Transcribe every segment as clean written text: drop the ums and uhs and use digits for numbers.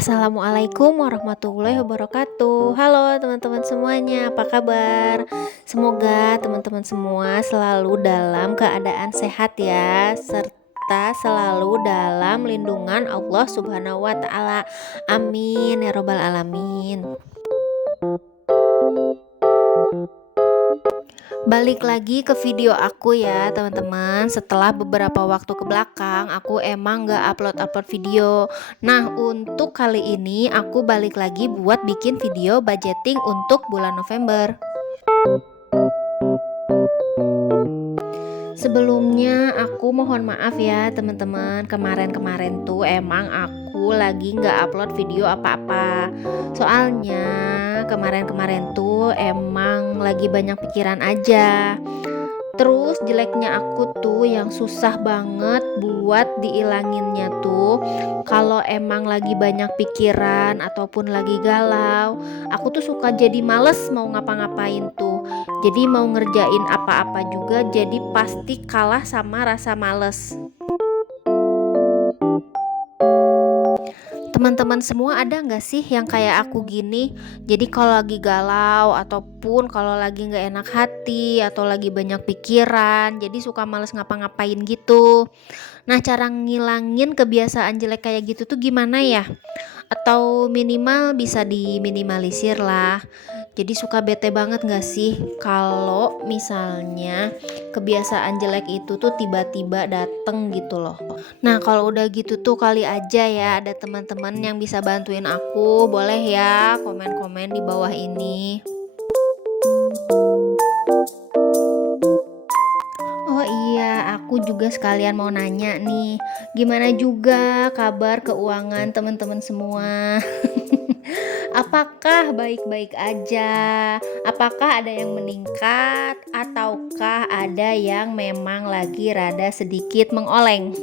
Assalamualaikum warahmatullahi wabarakatuh. Halo teman-teman semuanya, apa kabar? Semoga teman-teman semua selalu dalam keadaan sehat ya, serta selalu dalam lindungan Allah Subhanahu wa taala. Amin ya robbal alamin. Balik lagi ke video aku ya teman-teman. Setelah beberapa waktu ke belakang aku emang gak upload video. Nah, untuk kali ini aku balik lagi buat bikin video budgeting untuk bulan November. Sebelumnya aku mohon maaf ya teman-teman, kemarin tuh emang aku lagi nggak upload video apa-apa. Soalnya kemarin tuh emang lagi banyak pikiran aja. Terus jeleknya aku tuh yang susah banget buat diilanginnya tuh kalau emang lagi banyak pikiran ataupun lagi galau, aku tuh suka jadi males mau ngapa-ngapain tuh. Jadi mau ngerjain apa-apa juga jadi pasti kalah sama rasa males. Teman-teman semua ada nggak sih yang kayak aku gini? Jadi kalau lagi galau ataupun kalau lagi nggak enak hati atau lagi banyak pikiran, jadi suka males ngapa-ngapain gitu. Nah, cara ngilangin kebiasaan jelek kayak gitu tuh gimana ya? Atau minimal bisa diminimalisir lah. Jadi suka bete banget gak sih kalau misalnya kebiasaan jelek itu tuh tiba-tiba dateng gitu loh. Nah, kalau udah gitu tuh kali aja ya ada teman-teman yang bisa bantuin aku. Boleh ya komen-komen di bawah ini. Oh iya, aku juga sekalian mau nanya nih, gimana juga kabar keuangan teman-teman semua? Apakah baik-baik aja? Apakah ada yang meningkat? Ataukah ada yang memang lagi rada sedikit mengoleng?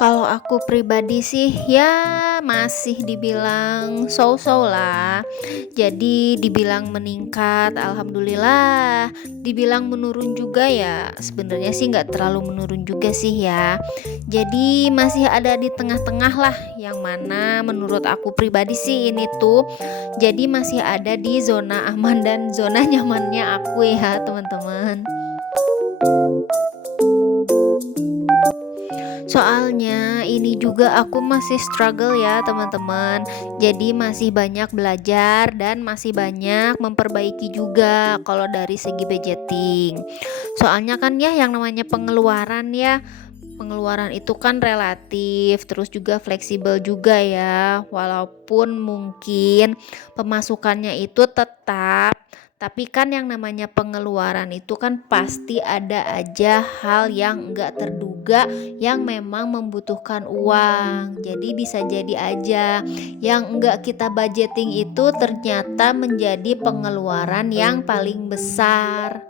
Kalau aku pribadi sih ya masih dibilang so-so lah. Jadi dibilang meningkat alhamdulillah, dibilang menurun juga ya sebenarnya sih nggak terlalu menurun juga sih ya. Jadi masih ada di tengah-tengah lah, yang mana menurut aku pribadi sih ini tuh jadi masih ada di zona aman dan zona nyamannya aku ya teman-teman. Soalnya ini juga aku masih struggle ya teman-teman. Jadi masih banyak belajar dan masih banyak memperbaiki juga kalau dari segi budgeting. Soalnya kan ya yang namanya pengeluaran ya, pengeluaran itu kan relatif, terus juga fleksibel juga ya. Walaupun mungkin pemasukannya itu tetap, tapi kan yang namanya pengeluaran itu kan pasti ada aja hal yang enggak terduga yang memang membutuhkan uang. Jadi bisa jadi aja yang enggak kita budgeting itu ternyata menjadi pengeluaran yang paling besar.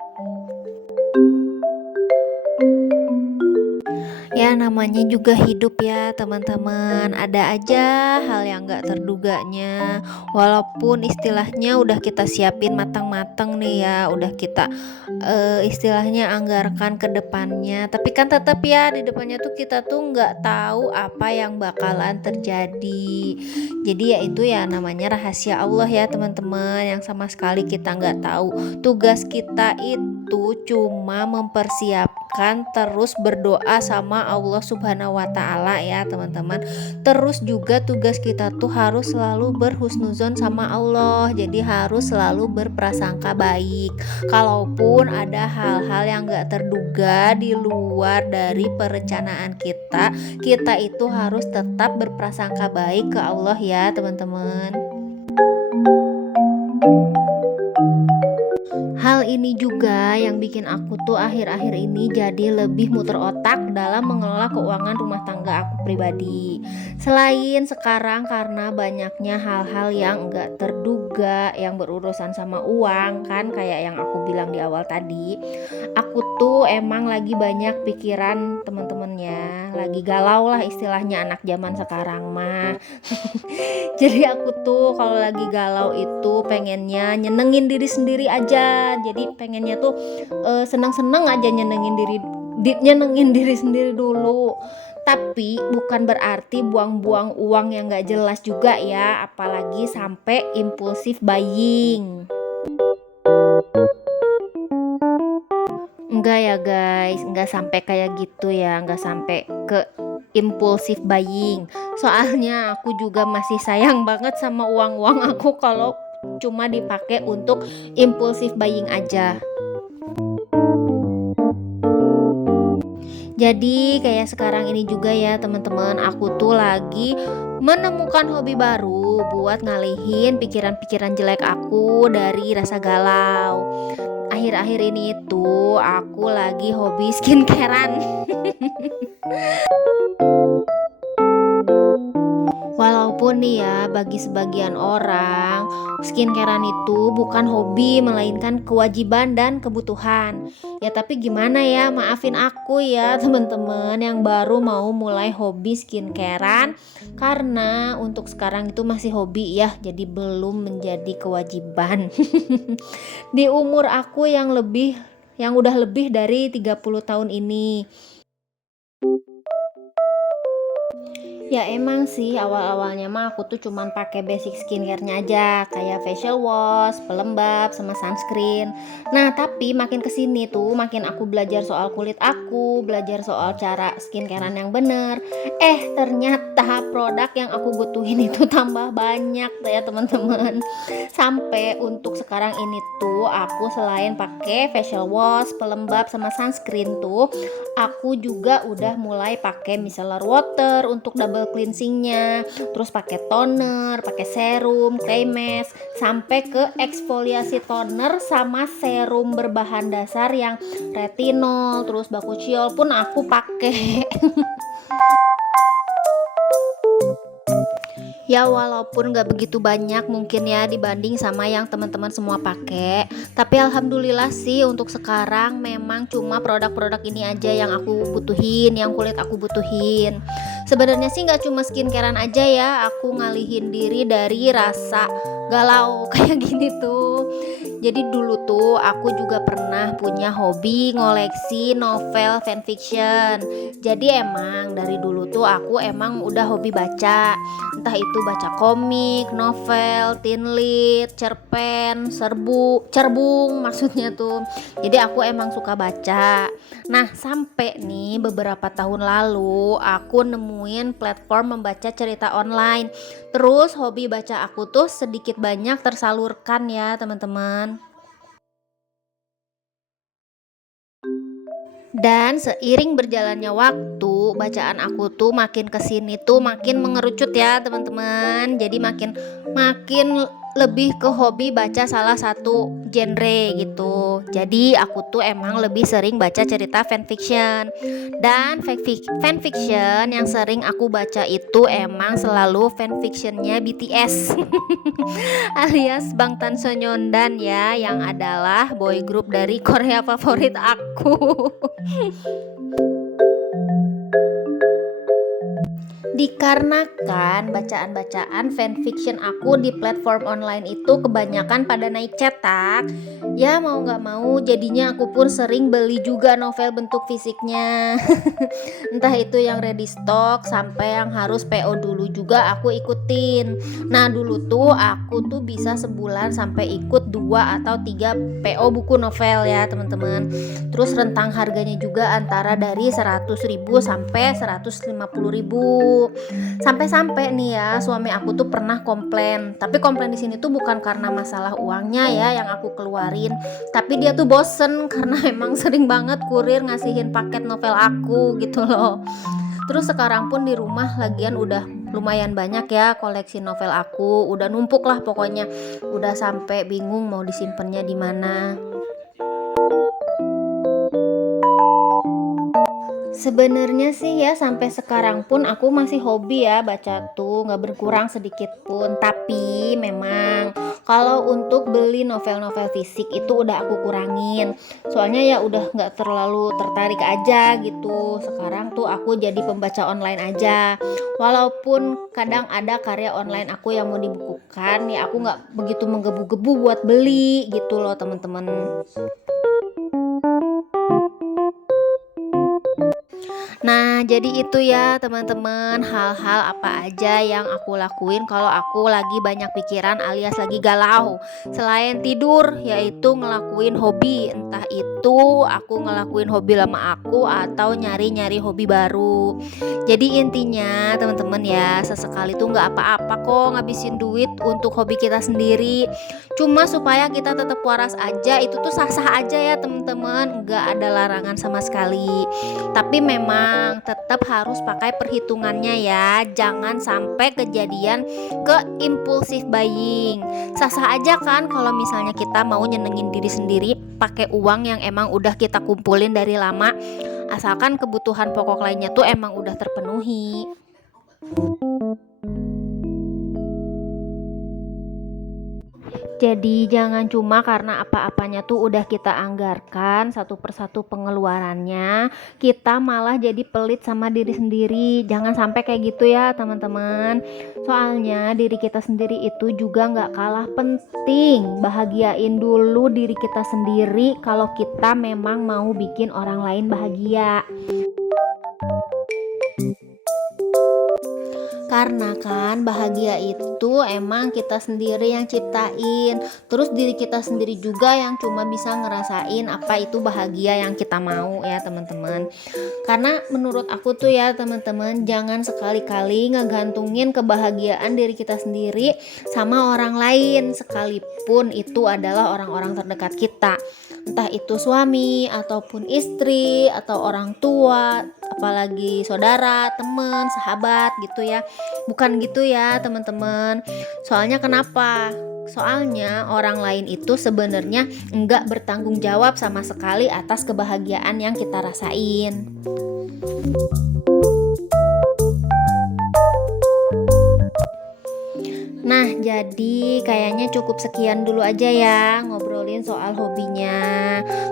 Ya namanya juga hidup ya teman-teman, ada aja hal yang gak terduganya. Walaupun istilahnya udah kita siapin matang-matang nih ya, udah kita istilahnya anggarkan ke depannya, tapi kan tetap ya di depannya tuh kita tuh nggak tahu apa yang bakalan terjadi. Jadi ya itu ya namanya rahasia Allah ya teman-teman, yang sama sekali kita nggak tahu. Tugas kita itu cuma mempersiapkan, terus berdoa sama Allah Subhanahu wa taala ya teman-teman. Terus juga tugas kita tuh harus selalu berhusnuzon sama Allah. Jadi harus selalu berprasangka baik. Kalaupun ada hal-hal yang gak terduga di luar dari perencanaan kita, kita itu harus tetap berprasangka baik ke Allah ya teman-teman. Hal ini juga yang bikin aku tuh akhir-akhir ini jadi lebih muter otak dalam mengelola keuangan rumah tangga aku pribadi. Selain sekarang karena banyaknya hal-hal yang enggak terduga yang berurusan sama uang kan, kayak yang aku bilang di awal tadi, aku tuh emang lagi banyak pikiran teman-temannya, lagi galau lah istilahnya anak zaman sekarang mah. Jadi aku tuh kalau lagi galau itu pengennya nyenengin diri sendiri aja. Jadi pengennya tuh seneng-seneng aja nyenengin diri nyenengin diri sendiri dulu. Tapi bukan berarti buang-buang uang yang gak jelas juga ya, apalagi sampai impulsif buying. Enggak ya guys, enggak sampai kayak gitu ya, enggak sampai ke impulsif buying. Soalnya aku juga masih sayang banget sama uang-uang aku kalau cuma dipakai untuk impulsif buying aja. Jadi kayak sekarang ini juga ya teman-teman, aku tuh lagi menemukan hobi baru buat ngalihin pikiran-pikiran jelek aku dari rasa galau. Akhir-akhir ini tuh aku lagi hobi skincarean. Walaupun nih ya, bagi sebagian orang, skincarean itu bukan hobi melainkan kewajiban dan kebutuhan. Ya tapi gimana ya, maafin aku ya teman-teman yang baru mau mulai hobi skincarean, karena untuk sekarang itu masih hobi ya, jadi belum menjadi kewajiban. Di umur aku yang udah lebih dari 30 tahun ini. Ya emang sih awal-awalnya mah aku tuh cuman pakai basic skincare-nya aja, kayak facial wash, pelembab, sama sunscreen. Nah tapi makin kesini tuh makin aku belajar soal kulit aku, belajar soal cara skincarean yang bener. Ternyata produk yang aku butuhin itu tambah banyak tuh ya teman-teman. Sampai untuk sekarang ini tuh aku selain pakai facial wash, pelembab, sama sunscreen tuh aku juga udah mulai pakai micellar water untuk double cleansingnya, terus pakai toner, pakai serum, clay mask, sampai ke eksfoliasi toner sama serum berbahan dasar yang retinol, terus bakuchiol pun aku pakai. Ya walaupun gak begitu banyak mungkin ya dibanding sama yang teman-teman semua pakai, tapi alhamdulillah sih untuk sekarang memang cuma produk-produk ini aja yang aku butuhin, yang kulit aku butuhin. Sebenarnya sih gak cuma skincarean aja ya, aku ngalihin diri dari rasa galau kayak gini tuh. Jadi dulu tuh aku juga pernah punya hobi ngoleksi novel fanfiction. Jadi emang dari dulu tuh aku emang udah hobi baca, entah itu baca komik, novel, teen lit, cerpen, cerbung maksudnya tuh. Jadi aku emang suka baca. Nah sampai nih beberapa tahun lalu aku nemuin platform membaca cerita online. Terus hobi baca aku tuh sedikit banyak tersalurkan ya teman-teman. Dan seiring berjalannya waktu, bacaan aku tuh makin kesini tuh makin mengerucut ya teman-teman. Jadi makin makin lebih ke hobi baca salah satu genre gitu. Jadi aku tuh emang lebih sering baca cerita fanfiction. Dan fanfiction yang sering aku baca itu emang selalu fanfictionnya BTS. Alias Bangtan Sonyeondan ya, yang adalah boy group dari Korea favorit aku. Dikarenakan bacaan-bacaan fanfiction aku di platform online itu kebanyakan pada naik cetak, ya mau gak mau jadinya aku pun sering beli juga novel bentuk fisiknya. Entah itu yang ready stock sampai yang harus PO dulu juga aku ikutin. Nah dulu tuh aku tuh bisa sebulan sampai ikut 2 atau 3 PO buku novel ya teman-teman. Terus rentang harganya juga antara dari 100.000 sampai 150.000. Sampai-sampai nih ya suami aku tuh pernah komplain. Tapi komplain di sini tuh bukan karena masalah uangnya ya yang aku keluarin, tapi dia tuh bosen karena emang sering banget kurir ngasihin paket novel aku gitu loh. Terus sekarang pun di rumah lagian udah lumayan banyak ya koleksi novel aku, udah numpuk lah pokoknya, udah sampai bingung mau disimpannya di mana. Sebenarnya sih ya sampai sekarang pun aku masih hobi ya baca tuh, nggak berkurang sedikit pun. Tapi memang kalau untuk beli novel-novel fisik itu udah aku kurangin. Soalnya ya udah nggak terlalu tertarik aja gitu. Sekarang tuh aku jadi pembaca online aja. Walaupun kadang ada karya online aku yang mau dibukukan, ya aku nggak begitu menggebu-gebu buat beli gitu loh teman-teman. Nah, jadi itu ya teman-teman, hal-hal apa aja yang aku lakuin kalau aku lagi banyak pikiran alias lagi galau. Selain tidur, yaitu ngelakuin hobi, entah itu aku ngelakuin hobi lama aku atau nyari-nyari hobi baru. Jadi intinya teman-teman ya, sesekali tuh nggak apa-apa kok ngabisin duit untuk hobi kita sendiri. Cuma supaya kita tetap waras aja, itu tuh sah-sah aja ya teman-teman, nggak ada larangan sama sekali. Tapi memang tetap harus pakai perhitungannya ya. Jangan sampai kejadian ke impulsif buying. Sah-sah aja kan kalau misalnya kita mau nyenengin diri sendiri pakai uang yang emang udah kita kumpulin dari lama, asalkan kebutuhan pokok lainnya tuh emang udah terpenuhi. Jadi jangan cuma karena apa-apanya tuh udah kita anggarkan satu persatu pengeluarannya, kita malah jadi pelit sama diri sendiri. Jangan sampai kayak gitu ya teman-teman. Soalnya diri kita sendiri itu juga nggak kalah penting. Bahagiain dulu diri kita sendiri kalau kita memang mau bikin orang lain bahagia. Karena kan bahagia itu emang kita sendiri yang ciptain. Terus diri kita sendiri juga yang cuma bisa ngerasain apa itu bahagia yang kita mau ya teman-teman. Karena menurut aku tuh ya teman-teman, jangan sekali-kali ngegantungin kebahagiaan diri kita sendiri sama orang lain, sekalipun itu adalah orang-orang terdekat kita. Entah itu suami ataupun istri atau orang tua, apalagi saudara, teman, sahabat gitu ya. Bukan gitu ya teman-teman. Soalnya kenapa? Soalnya orang lain itu sebenarnya enggak bertanggung jawab sama sekali atas kebahagiaan yang kita rasain. Nah, jadi kayaknya cukup sekian dulu aja ya ngobrolin soal hobinya.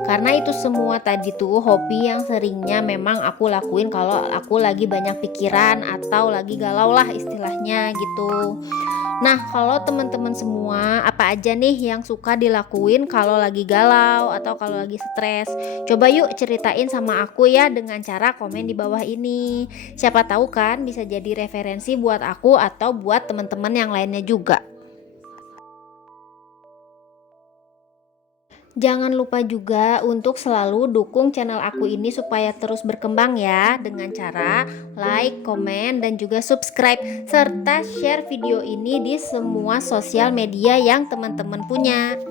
Karena itu semua tadi tuh hobi yang seringnya memang aku lakuin kalau aku lagi banyak pikiran atau lagi galau lah istilahnya gitu. Nah, kalau teman-teman semua, apa aja nih yang suka dilakuin kalau lagi galau atau kalau lagi stres? Coba yuk ceritain sama aku ya dengan cara komen di bawah ini. Siapa tahu kan bisa jadi referensi buat aku atau buat teman-teman yang lainnya juga. Jangan lupa juga untuk selalu dukung channel aku ini supaya terus berkembang ya, dengan cara like, komen, dan juga subscribe serta share video ini di semua sosial media yang teman-teman punya.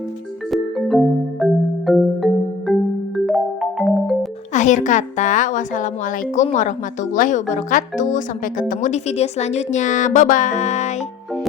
Akhir kata, wassalamualaikum warahmatullahi wabarakatuh. Sampai ketemu di video selanjutnya. Bye bye.